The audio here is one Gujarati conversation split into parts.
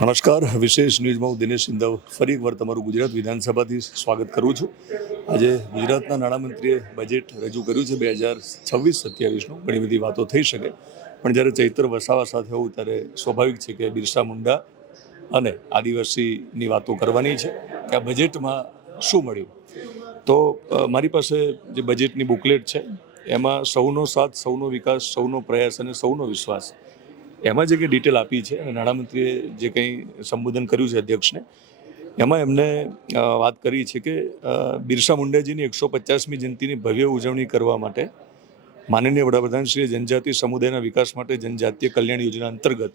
નમસ્કાર, વિશેષ ન્યૂઝમાં હું દિનેશ સિંધવ ફરી એકવાર તમારું ગુજરાત વિધાનસભાથી સ્વાગત કરું છું. આજે ગુજરાતના નાણામંત્રીએ બજેટ રજૂ કર્યું છે 2026-27નું. ઘણી બધી વાતો થઈ શકે, પણ જ્યારે ચૈત્ર વસાવા સાથે હોવું ત્યારે સ્વાભાવિક છે કે બિરસા મુંડા અને આદિવાસીની વાતો કરવાની છે કે આ બજેટમાં શું મળ્યું. તો મારી પાસે જે બજેટની બુકલેટ છે એમાં સૌનો સાથ, સૌનો વિકાસ, સૌનો પ્રયાસ અને સૌનો વિશ્વાસ એમાં જે કંઈ ડિટેલ આપી છે અને નાણામંત્રીએ જે કંઈ સંબોધન કર્યું છે અધ્યક્ષને, એમાં એમને વાત કરી છે કે બિરસા મુંડાજીની 150મી જયંતિની ભવ્ય ઉજવણી કરવા માટે માનનીય વડાપ્રધાનશ્રીએ જનજાતિ સમુદાયના વિકાસ માટે જનજાતીય કલ્યાણ યોજના અંતર્ગત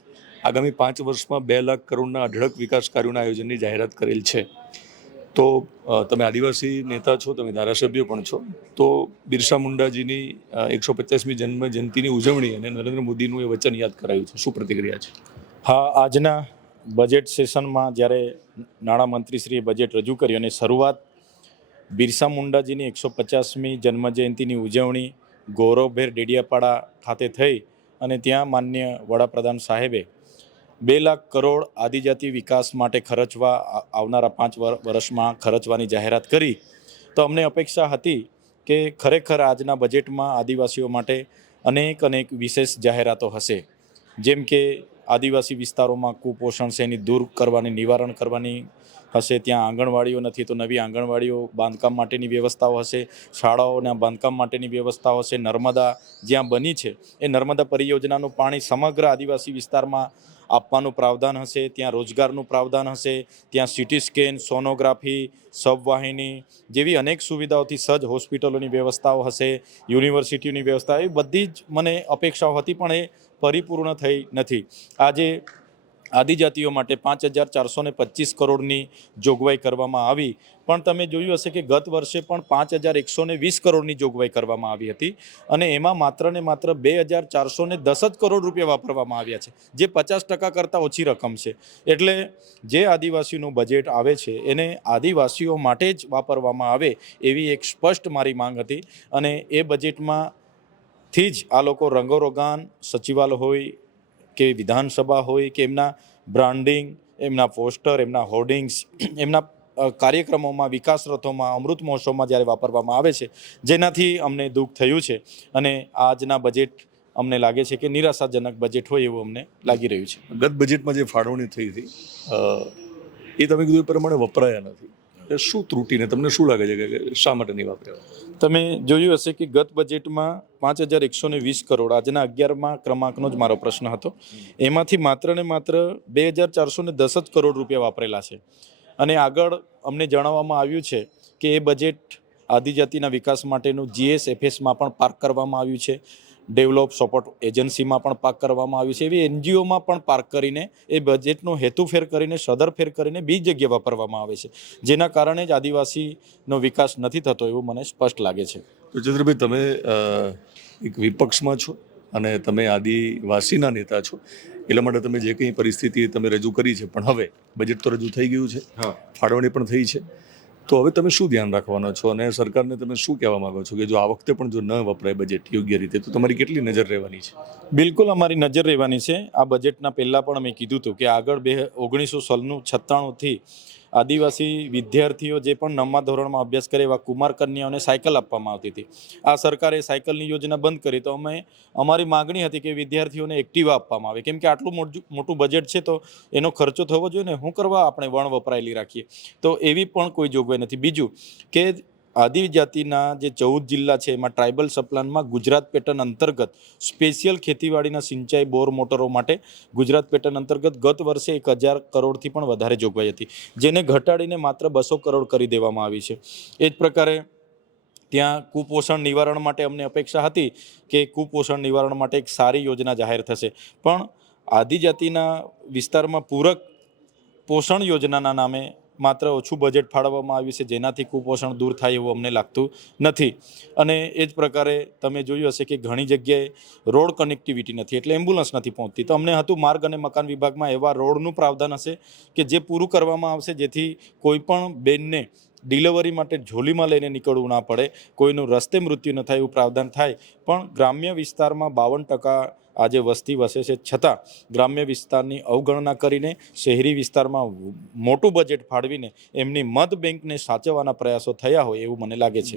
આગામી 5 વર્ષમાં 2 લાખ કરોડના અઢળક વિકાસ કાર્યોના આયોજનની જાહેરાત કરેલ છે. તો તમે આદિવાસી નેતા છો, તમે ધારાસભ્ય પણ છો, તો બિરસા મુંડાજીની 150મી જન્મ જયંતિની ઉજવણી અને નરેન્દ્ર મોદીનું એ વચન યાદ કરાયું છે. શું પ્રતિક્રિયા છે? હા, આજના બજેટ સેશનમાં જ્યારે નાણામંત્રીશ્રીએ બજેટ રજૂ કર્યું અને શરૂઆત બિરસા મુંડાજીની 150મી જન્મજયંતિની ઉજવણી ગૌરવભેર ડેડિયાપાડા ખાતે થઈ અને ત્યાં માનનીય વડાપ્રધાન સાહેબે 2 લાખ કરોડ આદિજાતિ વિકાસ માટે ખર્ચવા આવનારા 5 વર્ષમાં ખર્ચવાની જાહેરાત કરી. તો અમને અપેક્ષા હતી કે ખરેખર આજના બજેટમાં આદિવાસીઓ માટે અનેક વિશેષ જાહેરાતો હશે, જેમ કે આદિવાસી વિસ્તારોમાં કુપોષણ છે એની દૂર કરવાની, નિવારણ કરવાની હશે. ત્યાં આંગણવાડીઓ નથી તો નવી આંગણવાડીઓ બાંધકામ માટેની વ્યવસ્થાઓ હશે, શાળાઓના બાંધકામ માટેની વ્યવસ્થાઓ હશે. નર્મદા જ્યાં બની છે એ નર્મદા પરિયોજનાનું પાણી સમગ્ર આદિવાસી વિસ્તારમાં આપવાનું પ્રાવધાન હશે. ત્યાં રોજગારનું પ્રાવધાન હશે. ત્યાં સિટી સ્કેન, સોનોગ્રાફી, સબવાહિની જેવી અનેક સુવિધાઓથી સજ્જ હોસ્પિટલોની વ્યવસ્થાઓ હશે. યુનિવર્સિટીની વ્યવસ્થા, એ બધી જ મને અપેક્ષાઓ હતી, પણ એ પરિપૂર્ણ થઈ નથી. આજે આદિજાતિઓ માટે 5,425 કરોડની જોગવાઈ કરવામાં આવી, પણ તમે જોયું હશે કે ગત વર્ષે પણ 5,120 કરોડની જોગવાઈ કરવામાં આવી હતી અને એમાં માત્ર ને માત્ર 2,410 જ કરોડ રૂપિયા વાપરવામાં આવ્યા છે, જે 50% કરતાં ઓછી રકમ છે. એટલે જે આદિવાસીનું બજેટ આવે છે એને આદિવાસીઓ માટે જ વાપરવામાં આવે એવી એક સ્પષ્ટ મારી માંગ હતી. અને એ બજેટમાંથી જ આ લોકો રંગોરોગાન સચિવાલય હોય કે વિધાનસભા હોય કે એમના બ્રાન્ડિંગ, એમના પોસ્ટર, એમના હોર્ડિંગ્સ, એમના કાર્યક્રમોમાં, વિકાસ રથોમાં, અમૃત મહોત્સવમાં જ્યારે વાપરવામાં આવે છે, જેનાથી અમને દુઃખ થયું છે. અને આજના બજેટ અમને લાગે છે કે નિરાશાજનક બજેટ હોય એવું અમને લાગી રહ્યું છે. ગત બજેટમાં જે ફાળવણી થઈ હતી એ તમે કીધું એ પ્રમાણે વપરાયા નથી. શું ત્રુટીને તમને શું લાગે છે કે શા માટે નહીં વાપર્યા? તમે જોયું હશે કે ગત બજેટમાં 5,120 કરોડ, આજના 11મા ક્રમાંકનો જ મારો પ્રશ્ન હતો, એમાંથી માત્ર ને માત્ર 2,410 જ કરોડ રૂપિયા વાપરેલા છે. અને આગળ અમને જણાવવામાં આવ્યું છે કે એ બજેટ આદિજાતિના વિકાસ માટેનું GSFSમાં પણ પાર્ક કરવામાં આવ્યું છે, ડેવલપ સપોર્ટ એજન્સીમાં પણ પાર્ક કરવામાં આવ્યું છે, એવી NGOમાં પણ પાર્ક કરીને એ બજેટનો હેતુફેર કરીને, સદરફેર કરીને બીજી જગ્યાએ વાપરવામાં આવે છે, જેના કારણે જ આદિવાસીનો વિકાસ નથી થતો એવું મને સ્પષ્ટ લાગે છે. તો ચંદ્રભાઈ, તમે એક વિપક્ષમાં છો અને તમે આદિવાસીના નેતા છો, એટલા માટે તમે જે કંઈ પરિસ્થિતિ તમે રજૂ કરી છે, પણ હવે બજેટ તો રજૂ થઈ ગયું છે, ફાળવણી પણ થઈ છે, તો હવે તમે શું ધ્યાન રાખવાના છો અને સરકારને તમે શું કહેવા માંગો છો કે જો આ વખતે પણ જો ન વપરાય બજેટ યોગ્ય રીતે, તો તમારી કેટલી નજર રહેવાની છે? બિલકુલ અમારી નજર રહેવાની છે. આ બજેટના પહેલાં પણ મેં કીધું હતું કે આગળ 1996થી આદિવાસી વિદ્યાર્થીઓ જે પણ 9મા ધોરણમાં અભ્યાસ કરે એવા કુમાર કન્યાઓને સાયકલ આપવામાં આવતી હતી. આ સરકારે સાયકલની યોજના બંધ કરી, તો અમારી માગણી હતી કે વિદ્યાર્થીઓને એક્ટિવા આપવામાં આવે, કેમ કે આટલું મોટું બજેટ છે તો એનો ખર્ચો થવો જોઈએ ને, શું કરવા આપણે વણ વપરાયેલી રાખીએ. તો એવી પણ કોઈ જોગવાઈ નથી. બીજું કે આદિજાતિના જે 14 જિલ્લા છે એમાં ટ્રાઇબલ સબપ્લાનમાં ગુજરાત પેટર્ન અંતર્ગત સ્પેશિયલ ખેતીવાડીના સિંચાઈ બોર મોટરો માટે ગુજરાત પેટર્ન અંતર્ગત ગત વર્ષે 1,000 કરોડથી પણ વધારે જોગવાઈ હતી, જેને ઘટાડીને માત્ર 200 કરોડ કરી દેવામાં આવી છે. એ જ પ્રકારે ત્યાં કુપોષણ નિવારણ માટે અમને અપેક્ષા હતી કે કુપોષણ નિવારણ માટે એક સારી યોજના જાહેર થશે, પણ આદિજાતિના વિસ્તારમાં પૂરક પોષણ યોજનાના નામે માત્ર ઓછું બજેટ ફાળવવામાં આવ્યું છે, જેનાથી કુપોષણ દૂર થાય એવું અમને લાગતું નથી. અને એ જ પ્રકારે તમે જોયું હશે કે ઘણી જગ્યાએ રોડ કનેક્ટિવિટી નથી, એટલે એમ્બ્યુલન્સ નથી પહોંચતી. તો અમને હતું માર્ગ અને મકાન વિભાગમાં એવા રોડનું પ્રાવધાન હશે કે જે પૂરું કરવામાં આવશે, જેથી કોઈ પણ બેનને ડિલિવરી માટે ઝોલીમાં લઈને નીકળવું ના પડે, કોઈનું રસ્તે મૃત્યુ ન થાય એવું પ્રાવધાન થાય. પણ ગ્રામ્ય વિસ્તારમાં 52% આજે વસ્તી વસે છે, છતાં ગ્રામ્ય વિસ્તારની અવગણના કરીને શહેરી વિસ્તારમાં મોટું બજેટ ફાળવીને એમની મત બેંકને સાચવવાના પ્રયાસો થયા હોય એવું મને લાગે છે.